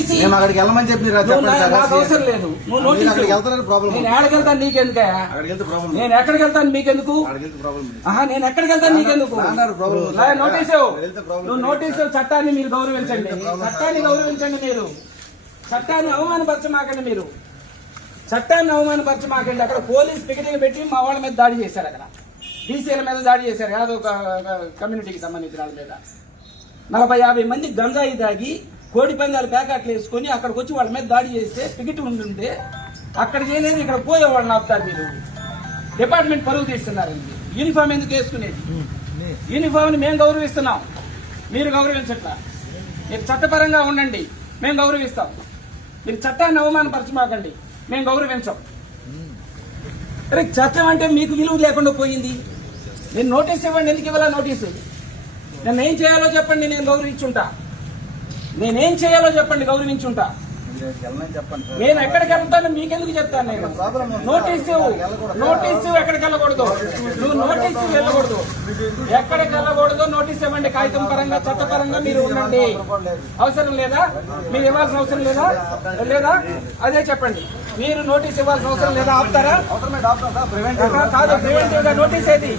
Notice మేము అక్కడికి వెళ్ళమని చెప్పి నాకు అవసరం లేదు. నువ్వు నోటీస్ నేను ఎక్కడికి వెళ్తాను నీకెందుకు? నేను ఎక్కడికి వెళ్తాను మీకెందుకు ఆహా నేను ఎక్కడికి వెళ్తాను నీకెందుకు? నోటీసు నువ్వు నోటీసు చట్టాన్ని మీరు గౌరవించండి. చట్టాన్ని గౌరవించండి మీరు. చట్టాన్ని అవమానపరచమాకండి మీరు. చట్టాన్ని అవమానపరచమాకండి. అక్కడ పోలీస్ పికెటింగ్ పెట్టి మా వాళ్ళ మీద దాడి చేశారు అక్కడ. బీసీల మీద దాడి చేశారు. యాదవ్ కమ్యూనిటీకి సంబంధించిన వాళ్ళ మీద. నలభై యాభై మంది గంజాయి దాగి కోడి పందాలు ప్యాకెట్లు వేసుకొని అక్కడికి వచ్చి వాళ్ళ మీద దాడి చేస్తే టికెట్ ఉంటుంటే అక్కడ చేయలేదు ఇక్కడ పోయే వాళ్ళని ఆపుతారు మీరు. డిపార్ట్మెంట్ పరువు తీస్తున్నారండి. యూనిఫామ్ ఎందుకు వేసుకునేది? యూనిఫామ్ని మేము గౌరవిస్తున్నాం. మీరు గౌరవించట్లా? మీరు చట్టపరంగా ఉండండి మేము గౌరవిస్తాం. మీరు చట్టాన్ని అవమానపరచమాకండి మేము గౌరవించాం. అరే చట్టం అంటే మీకు విలువ లేకుండా పోయింది. నేను నోటీస్ ఇవ్వండి ఎందుకు ఇవ్వాలా నోటీసు? నేను ఏం చేయాలో చెప్పండి నేను గౌరవించుంటా. నేనేం చేయాలో చెప్పండి గౌరవించుంటా. నేను ఎక్కడికి వెళ్తాను మీకెందుకు చెప్తాను నేను. నోటీస్. నోటీస్ ఎక్కడికి వెళ్ళకూడదు. నువ్వు నోటీస్ వెళ్ళకూడదు. ఎక్కడికి వెళ్ళకూడదు నోటీస్ ఇవ్వండి. కాగితం పరంగా చట్టపరంగా మీరు ఉండండి. అవసరం లేదా? మీరు ఇవ్వాల్సిన అవసరం లేదా? లేదా? అదే చెప్పండి. మీరు నోటీస్ ఇవ్వాల్సిన అవసరం లేదా? ఆపుతారా? కాదు ప్రివెంటివ్. గా నోటీస్ ఏది?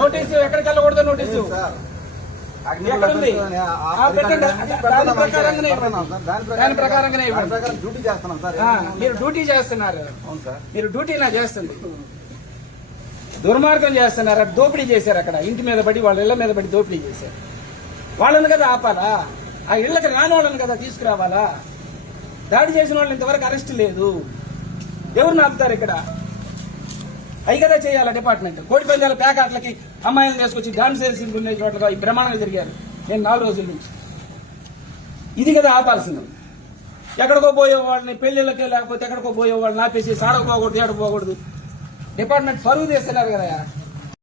నోటీసు ఎక్కడికి వెళ్ళకూడదు నోటీసు దాని ప్రకారంగానే డ్యూటీ చేస్తున్నాం సార్. మీరు డ్యూటీ చేస్తున్నారు. అవును సార్. మీరు డ్యూటీ నా చేస్తుంది. దుర్మార్గం చేస్తున్నారు? అక్కడ దోపిడీ చేశారు అక్కడ. ఇంటి మీద పడి వాళ్ళ ఇళ్ళ మీద పడి దోపిడీ చేశారు. వాళ్ళని కదా ఆపాలా? ఆ ఇళ్ళకి రాని వాళ్ళని కదా తీసుకురావాలా? దాడి చేసిన వాళ్ళని ఇంతవరకు అరెస్ట్ లేదు. ఎవరిని ఆపుతారు ఇక్కడ? అవి కదా చేయాలా డిపార్ట్మెంట్ కోడి పందాల ప్యాకెట్లకి అమ్మాయిలను తీసుకొచ్చి డాన్స్ చేసి ఉండే చోట్ల ఈ ప్రమాణాలు జరిగారు. నేను నాలుగు రోజుల నుంచి. ఇది కదా ఆపాల్సింది. ఎక్కడికో పోయే వాళ్ళని పెళ్ళిళ్ళకి లేకపోతే ఎక్కడికో పోయే వాళ్ళని ఆపేసి సాడకపోకూడదు ఎక్కడికి పోకూడదు. డిపార్ట్మెంట్ పరువు తీస్తున్నారు కదా